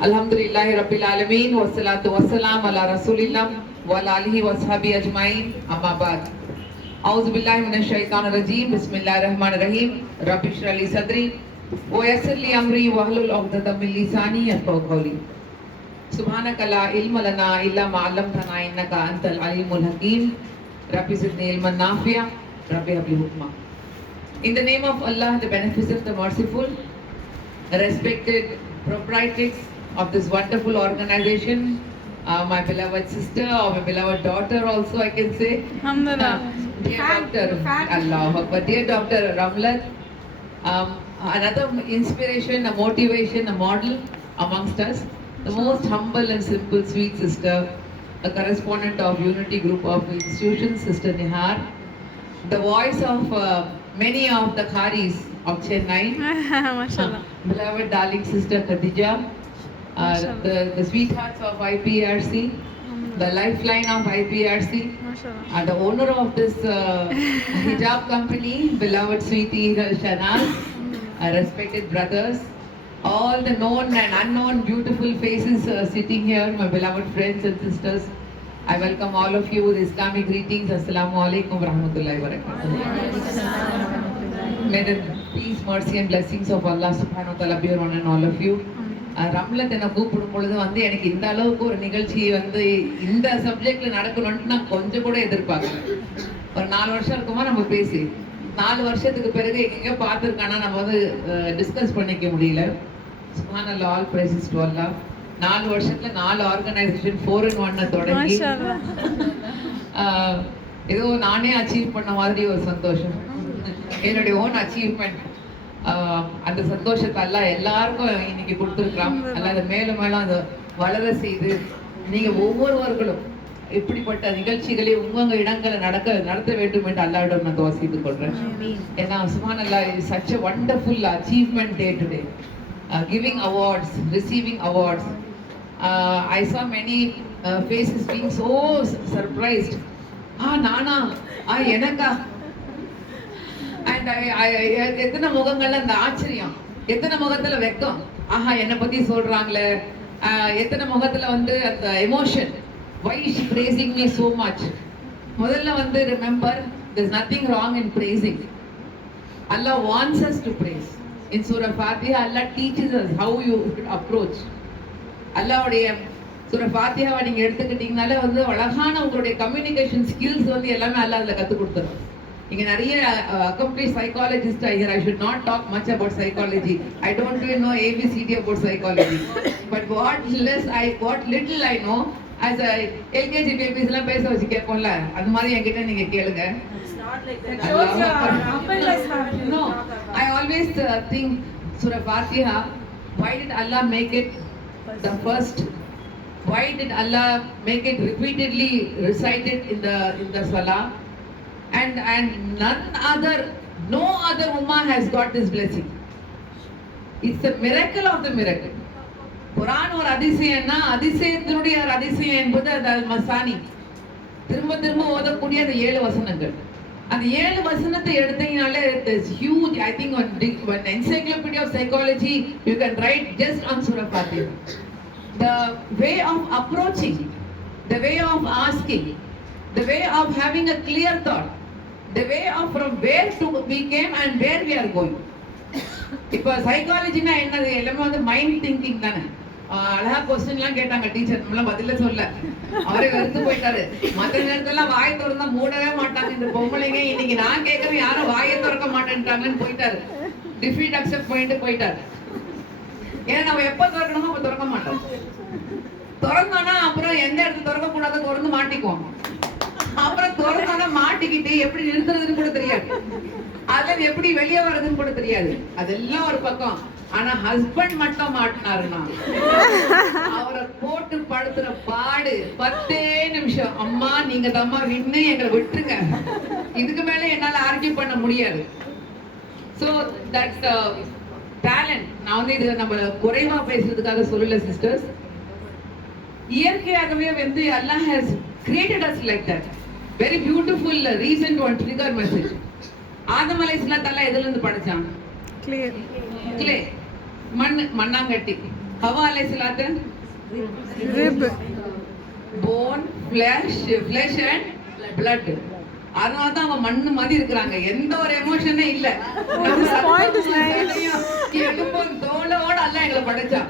Alhamdulillahi Rabbil Alameen wa salatu wa salam ala Rasulillah wa ala alihi wa sahbihi ajma'in amma ba'd. A'udhu billahi minash shaitanir rajeem. Bismillahir rahmanir rahim. Rabbi shrah li sadri wa yassir li amri wahlul 'uqdatam min lisani yafqahu qawli. Subhanaka la ilma lana illa ma 'allamtana innaka antal alimul hakim. Rabbi zidni ilman nafi'a. Rabbi habli hukma. In the name of Allah, the beneficent, the merciful, respected proprietress of this wonderful organization, my beloved sister or my beloved daughter also I can say, dear Dr. Allah, but dear Dr. Ramlat, another inspiration, a motivation, a model amongst us, the most humble and simple sweet sister, a correspondent of Unity Group of Institutions, Sister Nihar, the voice of many of the Kharis of Chennai, beloved darling sister Khadija, the sweethearts of IPRC, the lifeline of IPRC, the owner of this hijab company, beloved sweetie Shanaz, respected brothers, all the known and unknown beautiful faces sitting here, my beloved friends and sisters. I welcome all of you with Islamic greetings. Assalamu alaikum wa rahmatullahi wa barakatuh. May the peace, mercy and blessings of Allah subhanahu wa ta'ala be on and all of you. Ramlath என்னை கூப்பிடும் பொழுது வந்து எனக்கு இந்த அளவுக்கு ஒரு நிகழ்ச்சி வந்து இந்த சப்ஜெக்ட்ல நடக்கணும்னு நான் கொஞ்சம் கூட எதிர்பார்க்கல. ஒரு 4 வருஷம் இருக்குமா நம்ம பேசி 4 வருஷத்துக்கு பிறகு எங்கெங்க பார்த்துருக்கானா நம்ம வந்து டிஸ்கஸ் பண்ணிக்க முடியல. சுப்ஹானல்லாஹ், ஆல் பிரைசஸ் டு அல்லாஹ். 4 வருஷத்துல 4 ஆர்கனைசேஷன் 4 in 1 தொடங்கி ஏதோ நானே அச்சீவ் பண்ண மாதிரி ஒரு சந்தோஷம், என்னுடைய ஓன் அச்சீவ்மெண்ட். அந்த சந்தோஷத்தை எல்லாம் எல்லாருக்கும் இன்னைக்கு கொடுத்துருக்கலாம். அல்லாத மேலும் மேலும் அதை வளர செய்து நீங்க ஒவ்வொருவர்களும் இப்படிப்பட்ட நிகழ்ச்சிகளை உங்க இடங்களை நடத்த வேண்டும் என்று அல்லாவிடம் நான் துவா செய்து கொள்றேன். ஏன்னா சுப்ஹானல்லாஹ், is such a wonderful achievement day today, giving awards, receiving awards. I saw many faces being so surprised. நானா எனக்கா, and எத்தனை முகங்கள்ல அந்த ஆச்சரியம், எத்தனை முகத்துல வெக்கம், என்னை பத்தி சொல்றாங்களே, எத்தனை முகத்துல வந்து அந்த emotion. Why is she praising me so much? முதல்ல வந்து remember, there's nothing wrong in praising. Allah wants us to praise. In Surah Fatiha, Allah teaches us how you should approach. அல்லாஹ்வுடைய சூரா ஃபாத்திஹாவை நீங்க எடுத்துக்கிட்டீங்கனாலே வந்து அழகான உங்களுடைய கம்யூனிகேஷன் ஸ்கில்ஸ் வந்து எல்லாமே அல்லாஹ் அதுல கத்து கொடுத்துரும். இங்க நிறைய accomplished psychologists are here. I should not talk much about psychology. I don't even know ABCD about psychology. But what little I know, as a LKG babies எல்லாம் பேச வச்சு கேட்போம்ல, அது மாதிரி என்கிட்ட நீங்க கேளுங்க. No, I always think Surah Fatiha, why did Allah make it the first? Why did Allah make it repeatedly recited in the salah? And no other ummah has got this blessing. It's a miracle of the miracle. குர்ஆன் ஒரு அதிசயம்னா அதிசயத்தினுடைய ஒரு அதிசயம் என்பது அது மசானி, திரும்ப திரும்ப ஓதக்கூடிய அந்த 7 வசனங்கள். அந்த 7 வசனத்தை எடுத்தீங்கனாலே it's huge. I think on encyclopedia of psychology you can write just on Surah Fatiha. The way of approaching, the way of asking, the way of having a clear thought, the way of from where to we came and where we are going. இப்போ சைக்காலஜினா என்னது? எல்லாமே வந்து mind thinking தானே. அழகா கொஸ்டின்லாம் கேட்டாங்க டீச்சர், நம்மளாம் பதில சொல்ல, அவரே வெறுத்து போயிட்டாரு. மற்ற நேரத்தெல்லாம் வாயை திறந்தா மூடவே மாட்டாங்க இந்த பொம்பளைங்க, இன்னைக்கு நான் கேட்கறேன் யாரும் வாயை திறக்க மாட்டேன்ட்டாங்கன்னு போயிட்டாரு. டிஃபீட் அக்செப்ட் பண்ணிட்டு போயிட்டாரு. ஏன்னா நம்ம எப்ப திறக்கணுமோ அப்ப திறக்க மாட்டோம். திறந்தோம்னா அப்புறம் எந்த இடத்துல திறக்க கூடாது திறந்து மாட்டிக்குவோம். அப்புறம் திறந்தோம்னா மாட்டிக்கிட்டு எப்படி நிறுத்துறதுன்னு கூட தெரியாது, அதுல எப்படி வெளியே வர்றதுன்னு கூட தெரியாது. அதெல்லாம் ஒரு பக்கம். ஆனா ஹஸ்பண்ட் மட்டும் மாட்டினாருன்னா அவரை போட்டு படுத்துற பாடு 10 நிமிஷம். அம்மா நீங்க தம்மா வின்னு எங்களை விட்டுருங்க, இதுக்கு மேல என்னால ஆர்கியூ பண்ண முடியாது. ஸோ தட் டேலண்ட், நான் வந்து இது நம்ம குறைவா பேசுறதுக்காக சொல்லல சிஸ்டர்ஸ். இயற்கையாகவே வந்து Allah has created us like that. Very beautiful recent one trigger message. Adam அலைஹிஸ்ஸலாம் தஆலா எதில இருந்து படைச்சான்? கிளே, மண்ணாங்கட்டி. Hawa alayhi salatu, rib, bone, flesh and blood. அதனால தான் அவங்க மண்ணு மாதிரி இருக்கிறாங்க. எந்த ஒரு எமோஷனே இல்ல. எலும்பும் தோலோட அல்லாஹ் எங்களை படைச்சா.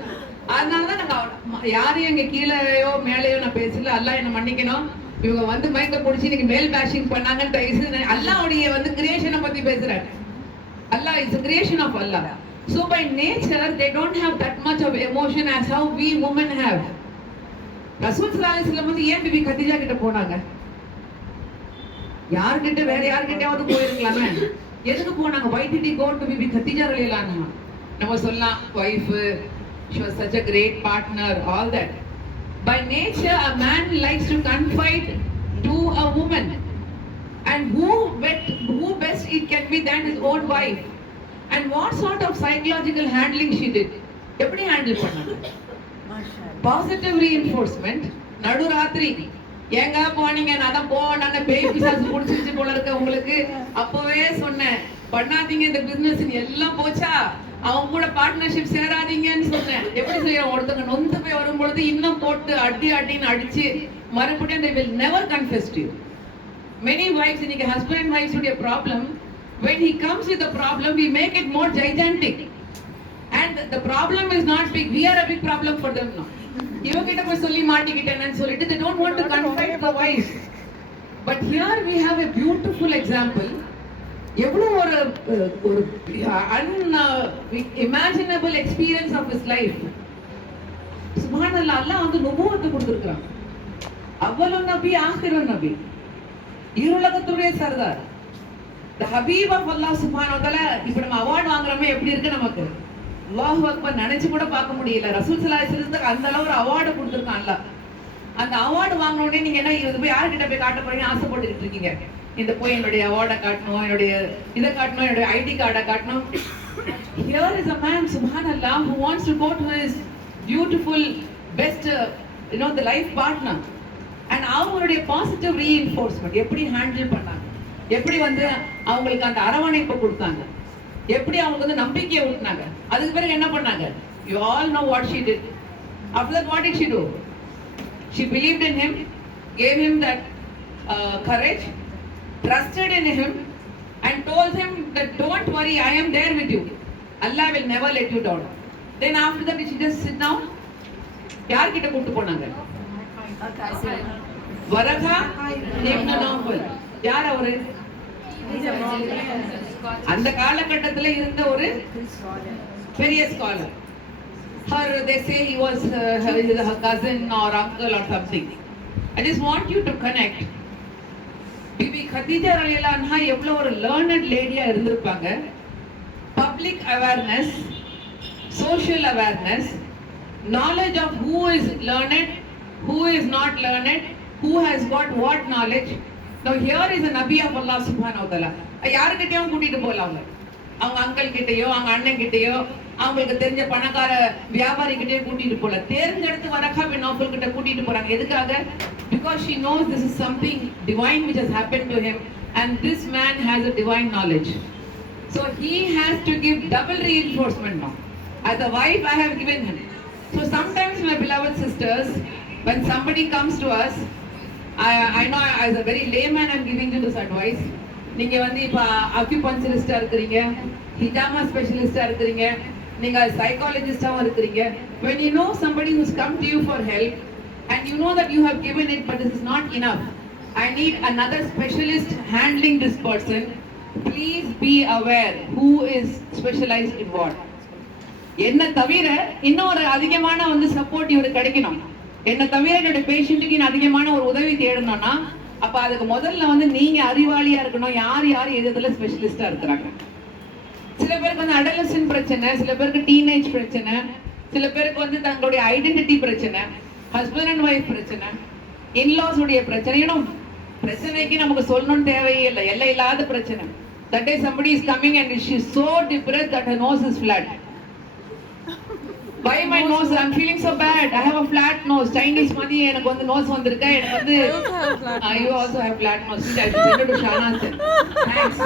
அதனால தான் நாங்க யாரையும் எங்க கீழேயோ மேலேயோ நான் பேசல. அல்லாஹ் என்ன மன்னிக்கணும். இவங்க வந்து மைக்க பிடிச்சி இன்னைக்கு மேல் பேஷிங் பண்ணாங்கன்னு அல்லாஹ்வுடைய வந்து கிரியேஷனை பத்தி பேசுறாங்க. Allah is a creation of Allah. So by nature they don't have that much of emotion as how we women have. ரசூல் ஸல்லல்லாஹு அலைஹி வஸல்லம் வந்து ஏன் பிபி கதீஜா கிட்ட போனாங்க? யார்கிட்ட வேற யார்கிட்டயாவது போயிருக்கலாமே. எதுக்கு போனாங்க? Why did he go to Bibi Khadija ரலியல்லாஹு அன்ஹா? நம்ம சொல்லலாம் wife, she was such a great partner, all that. By nature a man likes to confide to a woman. And who best it can be than his own wife? And what sort of psychological handling she did? எப்படி handle பண்ணாங்க? Positive reinforcement. நடுராத்திரி எங்க போனீங்க? நான் தான் போவேன், பேய் பிசாசு புடிச்சிருச்சு போல இருக்க உங்களுக்கு. அப்பவே சொன்னேன் பண்ணாதீங்க இந்த பிசினஸ், எல்லாம் போச்சா, அவங்க கூட பார்ட்னர்ஷிப் சேராதீங்கன்னு சொன்னேன். எப்படி செய்யறோம்? ஒருத்தங்க நொந்து போய் வரும்பொழுது இன்னும் போட்டு அடின்னு அடிச்சு மறுபடியும் they will never confess to you. Many wives, இன்னைக்கு husband and wives உடைய problem, when he comes with a problem we make it more gigantic, and the problem is not big, we are a big problem for them now. இவங்கிட்ட போய் சொல்லி மாட்டிக்கிட்டேன்னு சொல்லிட்டு they don't want to confide the wife. But here we have a beautiful example. எவ்வளவு ஒரு unimaginable experience of his life. சுப்ஹானல்லாஹ், அல்லாஹ் வந்து நுபுவத்தை கொடுத்திருக்கான். அவ்வளவு நபி ஆகிரு நபி, இருலகத்துடைய Sardar, the Habib of Allah subhanahu wa ta'ala. இப்ப நம்ம அவார்ட் வாங்குறோமே, எப்படி இருக்கு நமக்கு? அல்லாஹு அக்பர், நினைச்சு கூட பார்க்க முடியல. ரசூல் ஸல்லல்லாஹு அலைஹி வஸல்லம் அந்த அளவு ஒரு அவார்டு கொடுத்திருக்கான் அல்லாஹ். அந்த அவார்டு வாங்கின உடனே நீங்க என்ன இது போய் யார்கிட்ட போய் காட்ட போறீங்க ஆசைப்பட்டுட்டு இருக்கீங்க? இந்த போய் என்னுடைய அவார்டை காட்டணும், என்னுடைய இதை காட்டணும், என்னுடைய ஐடி கார்டை காட்டணும். Here is a man, subhanallah, who wants to go to his beautiful best the life partner. And அவங்களுடைய பாசிட்டிவ் ரீஇன்ஃபோர்ஸ்மெண்ட் எப்படி ஹேண்டில் பண்ணாங்க, எப்படி வந்து அவங்களுக்கு அந்த அரவணைப்பு கொடுத்தாங்க, எப்படி அவங்களுக்கு வந்து நம்பிக்கையை ஊட்டினாங்க. அதுக்கு பிறகு என்ன பண்ணாங்க? You all know what she did. After that, what did she do? She believed in him, gave him that courage, trusted in him, and told him that don't worry, I am there with you. Allah will never let you down. Then after that, did she just sit down? யார்கிட்ட கூப்பிட்டு போனாங்க? வரகா இப்னு நௌஃபல். யார் அவரு? அந்த காலகட்டத்தில் இருந்த ஒரு பெரிய scholar. They say he was her cousin or uncle or something. I just want you to connect. Bibi Khadija ரலியல்லாஹு அன்ஹா எவ்வளவு ஒரு learned லேடியா இருந்திருப்பாங்க. Public awareness, social awareness, knowledge of who is learned, who is not learned, who has got what knowledge. Now here is a Nabi of Allah subhanahu wa ta'ala. யாருக்கிட்டையும் கூட்டிட்டு போகலாம், அவங்க அங்கிள் கிட்டையோ அவங்க அண்ணன் கிட்டையோ அவங்களுக்கு தெரிஞ்ச பணக்கார வியாபாரி கிட்டே கூட்டிட்டு போல, தேர்ந்தெடுத்து வரகா பின் நௌஃபல் கிட்ட கூட்டிட்டு போறாங்க. எதுக்காக? Because she knows this is something divine which has happened to him, and this man has a divine knowledge. So he has to give double reinforcement now. As a wife, I have given him. So sometimes, my beloved sisters, when somebody comes to us, I know as a very layman I'm giving you this advice. நீங்க வந்து இப்ப அக்யூபஞ்சரிஸ்டா இருக்கிறீங்க, ஹிஜாமா ஸ்பெஷலிஸ்டா இருக்கிறீங்க, நீங்க சைக்காலஜிஸ்டாவும் இருக்கிறீங்க. when you know somebody who's come to you for help and you know that you have given it but this is not enough, I need another specialist handling this person. Please be aware who is specialized in what. என்ன தவிர இன்னொரு அதிகமான வந்து சப்போர்ட் இவருக்கு கிடைக்கணும். என்ன தவிர என்னோட பேஷண்ட்டுக்கு இன்னும் அதிகமான ஒரு உதவி தேடணும்னா அப்ப அதுக்கு முதல்ல வந்து நீங்க அறிவாளியா இருக்கணும். யார் யார் எதுல ஸ்பெஷலிஸ்டா இருக்கிறாங்க. சில பேருக்கு வந்து அடலசன் பிரச்சனை, சில பேருக்கு டீனேஜ் பிரச்சனை, சில பேருக்கு வந்து தங்களுடைய ஐடென்டிட்டி பிரச்சனை, ஹஸ்பண்ட் அண்ட் ஒய்ஃப் பிரச்சனை, இன்லாஸ் உடைய பிரச்சனை. பிரச்சனைக்கு நமக்கு சொல்லணும்னு தேவையே இல்லை, எல்லை இல்லாத பிரச்சனை. That day somebody is coming and she is so depressed that her nose is flat. Why my nose? I'm feeling so bad. I have a flat nose. Chinese மாதிரி எனக்கு வந்து nose வந்திருக்கா. எனக்கு வந்து you also have flat nose. I sent it to Shana. Thanks.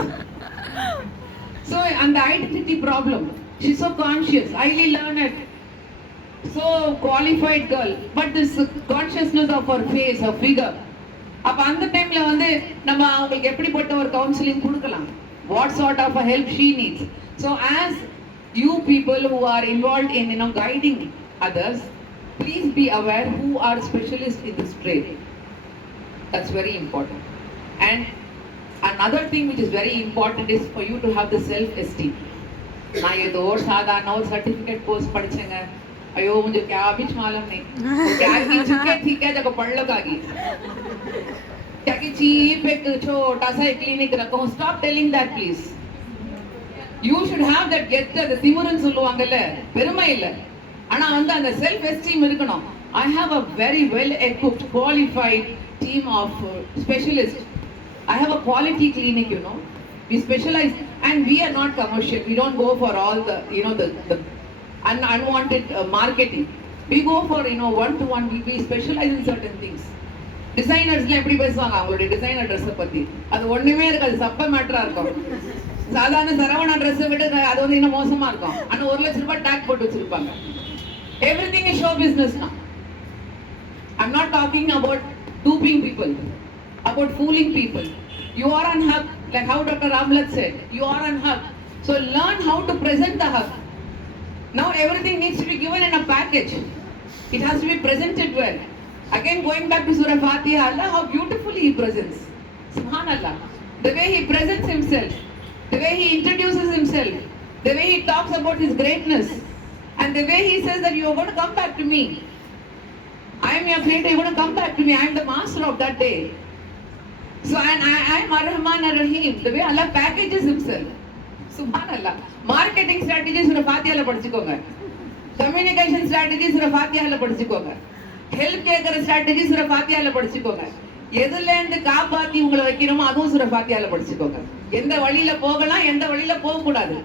So and the identity problem. She's so conscious, highly learned. so qualified girl, but this consciousness of her face, her figure. அப்ப அந்த டைம்ல வந்து நம்ம அவங்களுக்கு எப்படிப்பட்ட ஒரு கவுன்சிலிங் கொடுக்கலாம், what sort of a help she needs. So as you people who are involved in guiding others, please be aware who are specialists in this trade. That's very important. And another thing which is very important is for you to have the self esteem. நான் ஏதோ சாதாரண ஒரு certificate course படிச்சேங்க, ஐயோ मुझे क्या भी मालूम नहीं, क्या की चुके ठीक है जब पढ़ लगागी, क्या की चीप एक छोटा सा क्लिनिक रखो. Stop telling that please. You should have that get the திமிருன்னு சொல்லுவாங்கல்ல, பெருமை இல்ல, ஆனா வந்து அந்த செல்ஃப் எஸ்டீம் இருக்கணும். I have a very well equipped qualified team of specialists. I have a quality clinic, we specialize, and we are not commercial. We don't go for all the the unwanted marketing. We go for one to one. We specialize in certain things. டிசைனர்ஸ்ல எப்படி பேசுவாங்க அவங்களுடைய designer dress பத்தி, அது ஒண்ணுமே இருக்காது, சப்ப மேட்டரா இருக்கும். சாதாரண சரவணா ட்ரெஸ் விட அது வந்து இன்னும் மோசமா இருக்கும். ஆனா 1 லட்சம் ரூபாய் டாக் போட்டு வச்சிருப்பாங்க. Everything is show business now. I'm not talking about duping people, about fooling people. You are on hug, like how Dr. Ramlat said, you are on hug. So learn how to present the hug. Now everything needs to be given in a package. It has to be presented well. Again, going back to Surah Fatiha, Allah, how beautifully he presents. Subhanallah. The way he presents himself, the way he introduces himself, the way he talks about his greatness, and the way he says that you are going to come back to me. I am your creator, you are going to come back to me. I am the master of that day. So, and I am Ar-Rahman Ar-Rahim. The way Allah packages himself. Subhanallah. Marketing strategies Surah Fatiha la படிச்சுக்கோங்க. Communication strategies Surah Fatiha la படிச்சுக்கோங்க. Help கேக்குற strategies Surah Fatiha la படிச்சுக்கோங்க. எதுல இருந்து காப்பாத்தி உங்களை வைக்கணுமோ அதுவும் Surah Fatiha la படிச்சுக்கோங்க. எந்த வழியில போகலாம், எந்த வழியில போக கூடாது.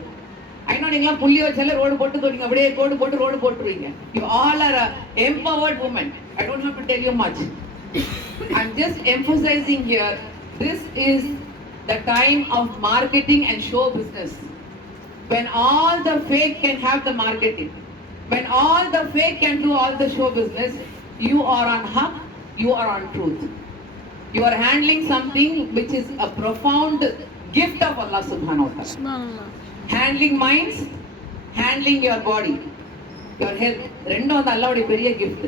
I know நீங்க புள்ளி வச்சல ரோடு போட்டு நீங்க அப்படியே கோடு போட்டு ரோடு போட்டுருவீங்க. You all are empowered women. I don't have to tell you much. I'm just emphasizing here, this is the time of marketing and show business. When all the fake can have the marketing, when all the fake can do all the show business, you are on haq, you are on truth. You are handling something which is a profound gift of Allah subhanahu wa ta'ala. Handling minds, handling your body, your health. ரெண்டும் வந்து அல்லாஹ்வுடைய பெரிய gift.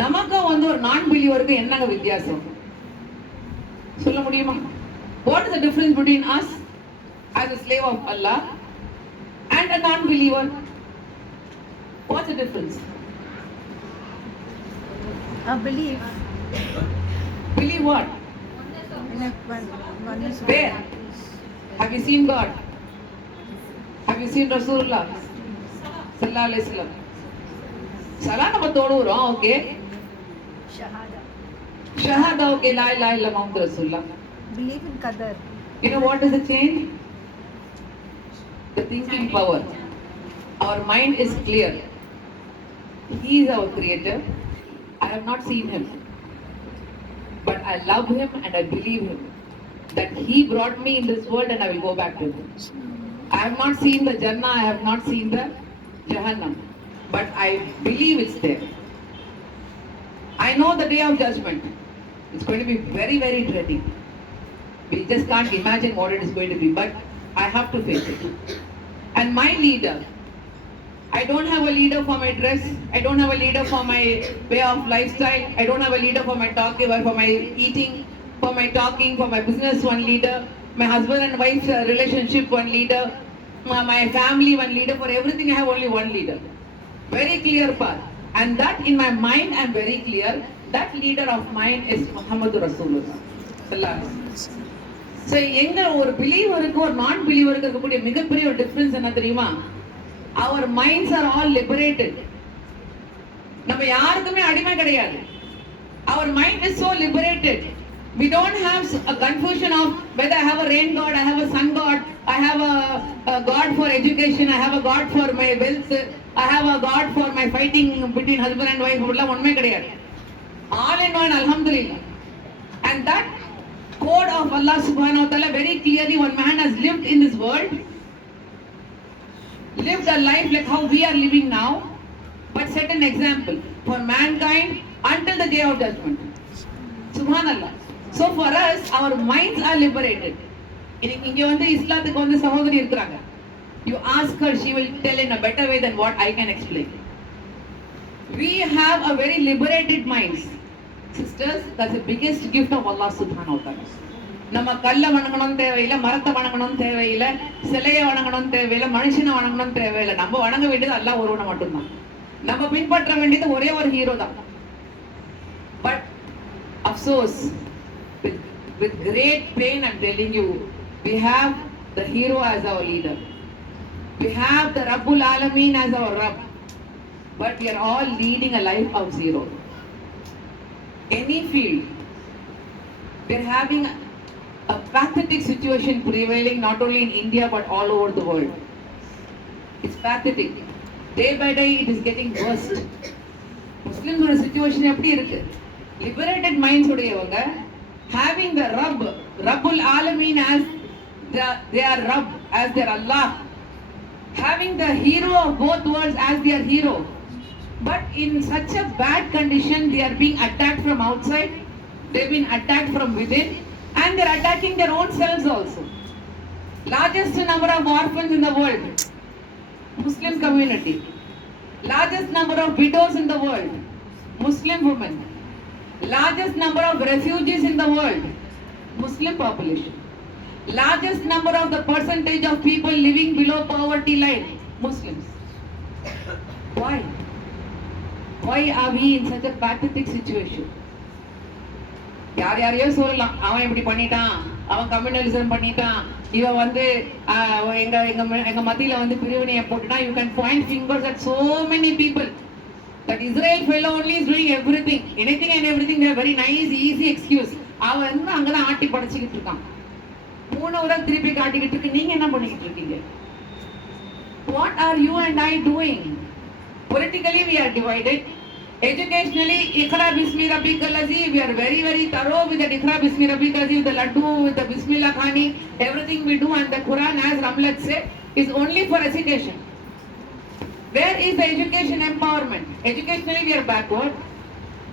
நமக்கு வந்து ஒரு நான் பிலீவருக்கு என்னங்க வித்தியாசம் சொல்ல முடியுமா? What is the difference between us as a slave of Allah and a non-believer? What's the difference? Believe. Believe what? Where? Have you seen God? Have you seen Rasulullah? Sallallahu alaihi wasallam. Salah நம்ம தொழுறோம், okay. Shahada, okay. La ilaha illallah Muhammad Rasulullah. Believe in Qadar. You know what is the change? The thinking power. Our mind is clear. He is our creator. I have not seen him, but I love him and I believe him that he brought me in this world and I will go back to him. I have not seen the Jannah, I have not seen the Jahannam, but I believe it's there. I know the day of judgment. It's going to be very, very dreading. We just can't imagine what it is going to be, but I have to face it. And my leader, I don't have a leader for my dress, I don't have a leader for my way of lifestyle, I don't have a leader for my talking, for my eating, for my talking, for my business, one leader, my husband and wife relationship, one leader, my family, one leader. For everything I have only one leader. Very clear path. And that in my mind I am very clear, that leader of mine is Muhammad Rasulullah. So எங்க ஒரு பிலீவருக்கு ஒரு நான் பிலீவருக்கு இருக்கக்கூடிய மிகப்பெரிய ஒரு டிஃபரன்ஸ் என்ன தெரியுமா? Our minds are all liberated. நம்ம யாருக்குமே அடிமை கிடையாது. Our mind is so liberated. We don't have a confusion of whether I have a rain god, I have a sun god, I have a god for education, I have a god for my wealth, I have a god for my fighting between husband and wife. அதெல்லாம் ஒண்ணுமே கிடையாது. All in one, alhamdulillah. And that code of Allah subhanahu wa ta'ala, very clearly one man has lived in this world, lived a life like how we are living now, but set an example for mankind until the day of judgment. Subhanallah. So for us, our minds are liberated. இங்க வந்து இஸ்லாத்துக்கு வந்து சகோதரி இருக்காங்க. You ask her, she will tell in a better way than what I can explain. We have a very liberated minds. Sisters, that's the biggest gift of Allah subhanahu wa ta'ala. நம்ம கல்ல வணங்கணும் தேவையில்லை, மரத்தை வணங்கணும் தேவையில்லை, சிலையை வணங்கணும் தேவையில்லை, மனுஷனை வணங்கணும் தேவையில்லை. நம்ம வணங்க வேண்டியது அல்லாஹ் ஒருவனை மட்டும்தான். நம்ம பின்பற்ற வேண்டியது ஒரே ஒரு ஹீரோ தான். பட் அஃப்சோஸ், with great pain I'm telling you, we have the hero as our leader. We have the Rabbul Alameen as our Rabb. But we are all leading a life of zero. Any field, we are having a pathetic situation prevailing not only in India but all over the world. It's pathetic. Day by day it is getting worse. Muslims oda situation eppadi irukku? Liberated minds udayavanga having the Rabbul Alameen as their Rabb, as their Allah, having the hero of both worlds as their hero, but in such a bad condition they are being attacked from outside, they've been attacked from within, and they're attacking their own selves also. Largest number of orphans in the world, Muslim community. Largest number of widows in the world, Muslim women. Largest number of refugees in the world, Muslim population. Largest number of the percentage of people living below poverty line, Muslims. Why? Why are we in such a pathetic situation? யாரையோ சொல்லலாம், அவன் இப்படி பண்ணிட்டான், அவன் கம்யூனலிசம் பண்ணிட்டான், இவன் வந்து எங்க மத்தியில வந்து பிரிவினையை போட்டுட்டான். You can point fingers at so many people. That Israel fellow only is doing everything, anything and everything. They are very nice, easy excuse. அவன் வந்து அங்கதான் ஆட்டி படைச்சிக்கிட்டு இருக்கான். 3 உரம் திருப்பி காட்டிக்கிட்டு இருக்கு. நீங்க என்ன பண்ணிக்கிட்டு இருக்கீங்க? What are you and I doing? Politically we are divided. Educationally, Iqra Bismi Rabbikal Ladzi, we are very very thorough with the Iqra Bismi Rabbikal Ladzi, with the Laddu, with the Bismillah Khani. Everything we do, and the Quran, as Ramlat said, is only for education. Where is the education empowerment? Educationally we are backward.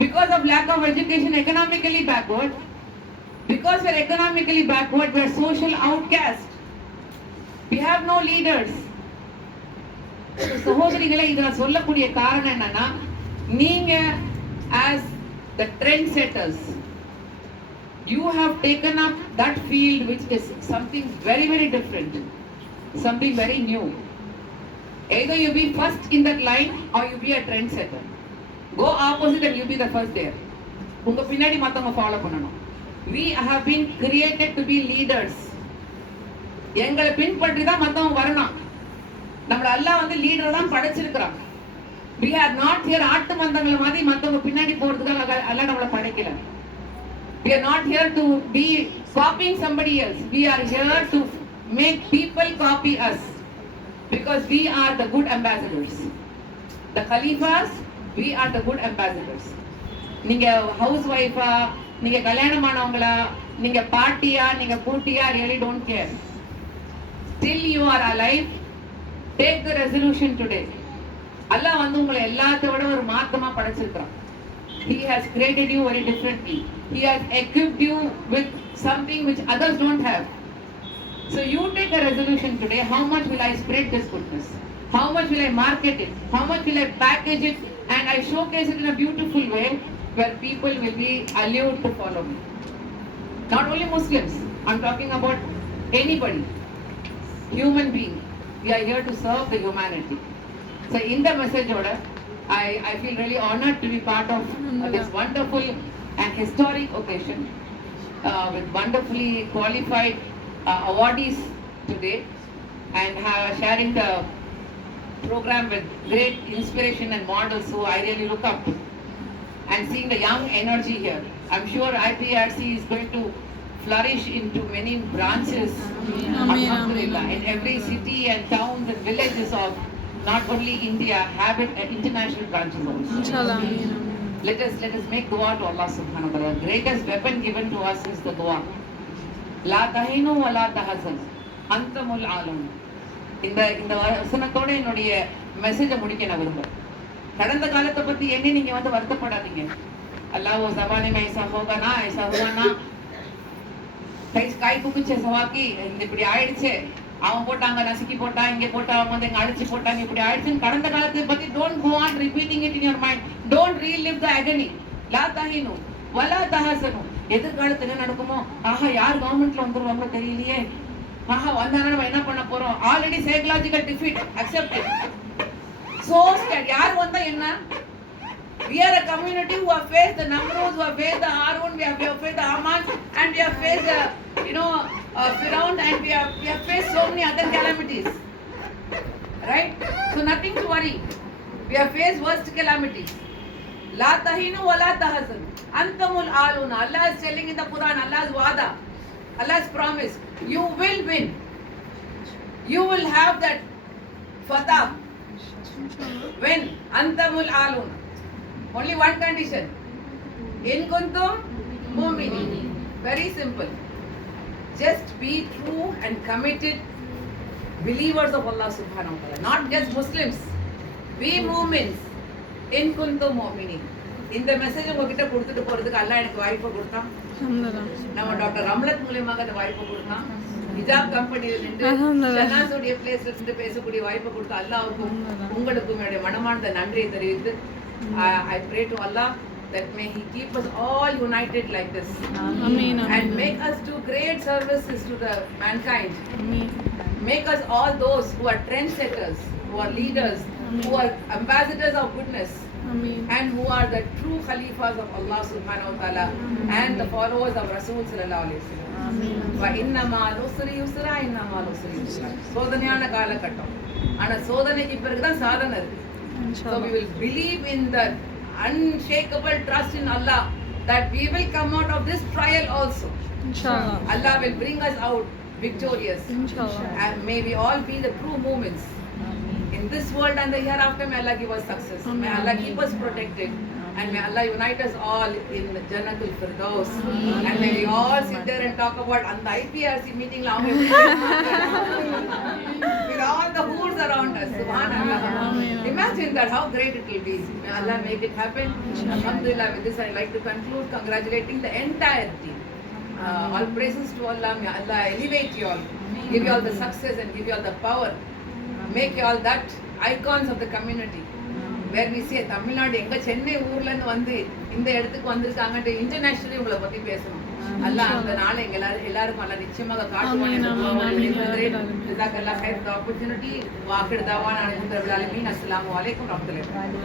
Because of lack of education, economically backward. Because we are economically backward, we are social outcast. We have no leaders. சகோதரிகளை இதை சொல்லக்கூடிய காரணம் என்னன்னா, நீங்க as the trendsetters, you have taken up that field which is something very very different, something very new. Either you be first in that line or you be a trendsetter. Go opposite and you be the first there. உங்க பின்னாடி மத்தவங்க ஃபாலோ பண்ணணும். We have been created to be leaders. எங்களை பின்பற்றி தான் மத்தவங்க வரணும். நம்மள அல்லாஹ் வந்து லீடர் தான் படைச்சிருக்கிறான். We are not here ஆட்டு மந்தங்கள மாதிரி மத்தவங்க பின்னாடி போறதுக்கு அல்லாஹ் நம்மள படைக்கல. We are not here to be copying somebody else. We are here to make people copy us, because we are the good ambassadors. The Khalifas, we are the good ambassadors. நீங்க ஹவுஸ் வைஃபா, நீங்க கல்யாணம் ஆனவங்களா, நீங்க பாட்டியா, நீங்க Bhutia, really don't care. Still you are alive. Take the resolution today. அல்லாஹ் வந்து உங்களை எல்லாத்தை விட ஒரு மாத்தமா படைச்சிருக்கிறான். He has created you very differently. He has equipped you with something which others don't have. So you take a resolution today. How much will I spread this goodness? How much will I market it? How much will I package it? And I showcase it in a beautiful way where people will be allured to follow me. Not only Muslims. I'm talking about anybody. Human being. We are here to serve the humanity. So in the message order, I feel really honored to be part of this wonderful and historic occasion with wonderfully qualified awardees today, and sharing the program with great inspiration and models who I really look up to, and seeing the young energy here. I'm sure IPRC is going to flourish into many branches, alhamdulillah, in every city and towns and villages of not only India, have it international branches also. Inshallah. Let us make dua to Allah subhanahu wa ta'ala. The greatest weapon given to us is the dua. La tahinu wa la tahzan antumul alam. இந்த வசனத்தோட என்னுடைய மெசேஜை முடிக்க நான் விரும்புறேன். கடந்த காலத்தை பத்தி என்ன நீங்க வந்து வருத்தப்படாதீங்க. अल्लाह वो ज़माने में ऐसा होगा ना, ऐसा हुआ ना, காய் குக்குச்ச சவாக்கி இப்படி ஆயிடுச்சு, அவன் போட்டாங்க நசுக்கி போட்டா, இங்க போட்டா அவங்க வந்து எங்க அடிச்சு போட்டாங்க, இப்படி ஆயிடுச்சுன்னு கடந்த காலத்தை பத்தி don't go on repeating it in your mind. Don't relive the agony. லா தஹினு வலா தஹசனு. எதிர்காலத்துல என்ன நடக்குமோ, ஆஹா யார் கவர்மெண்ட்ல வந்துருவாங்களோ தெரியலையே, ஆஹா வந்தானா நம்ம என்ன பண்ண போறோம், already psychological defeat accepted. So scared. யார் வந்தா என்ன? We are a community who have faced the Namrud, who have faced the Harun, we have faced the Haman, and we have faced the, Firaun, and we have faced so many other calamities. Right? So nothing to worry. We have faced worst calamities. La tahinu wa la tahzanu. Antumul aluna. Allah is telling in the Quran, Allah's wa'da, Allah's promise. You will win. You will have that fatah. When? Antumul aluna. Only one condition. In kuntum mu'minin. Very simple. Just be true and committed believers of Allah subhanahu wa ta'ala. Not just Muslims. Be mu'mins. In kuntum mu'minin. இந்த மெசேஜ் உங்ககிட்ட கொடுத்துட்டு போறதுக்கு அல்லாஹ் எனக்கு வாய்ப்பு கொடுத்தான். நம்ம டாக்டர் ரம்லத் மூலமாக அந்த வாய்ப்பு கொடுத்தான். ஹிஜாப் கம்பெனில நின்று ஷனாஸுடைய பிளேஸ்ல இருந்து பேசக்கூடிய வாய்ப்பு கொடுத்த அல்லாஹ்வுக்கும் உங்களுக்கும் என்னுடைய மனமார்ந்த நன்றியை தெரிவித்து I pray to Allah that may He keep us all united like this. Amen. And make us do great services to the mankind. Amen. Make us all those who are trendsetters, who are leaders, Amen. Who are ambassadors of goodness. Amen. And who are the true khalifas of Allah subhanahu wa ta'ala and the followers of Rasul sallallahu alaihi wasallam. Amen. Wa inna ma'al usri yusra, inna ma'al usri yusra. சோதனையான காலகட்டம். ஆனா சோதனைக்கு பிறகு தான் சாதனை இருக்கு. So we will believe in the unshakable trust in Allah that we will come out of this trial also. Inshallah. Allah will bring us out victorious. Inshallah. And may we all be the true moments. In this world and the hereafter, may Allah give us success. Amen. May Allah keep us protected. And may Allah unite us all in Jannatul Firdaus. And may we all sit there and talk about and the IPRC meeting with all the hoods around us. Subhanallah. Imagine that, how great it will be. May Allah make it happen. Alhamdulillah, with this I like to conclude congratulating the entire team. All praises to Allah. May Allah elevate you all, give you all the success and give you all the power. Make you all that icons of the community. Where we say Tamil Nadu எங்க சென்னை ஊர்ல இருந்து வந்து இந்த இடத்துக்கு வந்திருக்காங்கட்டு இன்டர்நேஷனலி உங்களை பத்தி பேசணும். அல்லாஹ் அந்த நாளை எங்க எல்லாருக்கும் அல்லாஹ் நிச்சயமாக காட்டுவான். ஜஸாக்கல்லாஹ் ஹைர். The opportunity. வாக்கிடு தாவான் அல்ஹம்துலில்லாஹி. அஸ்ஸலாமு அலைக்கும் வரஹ்மத்துல்லாஹி.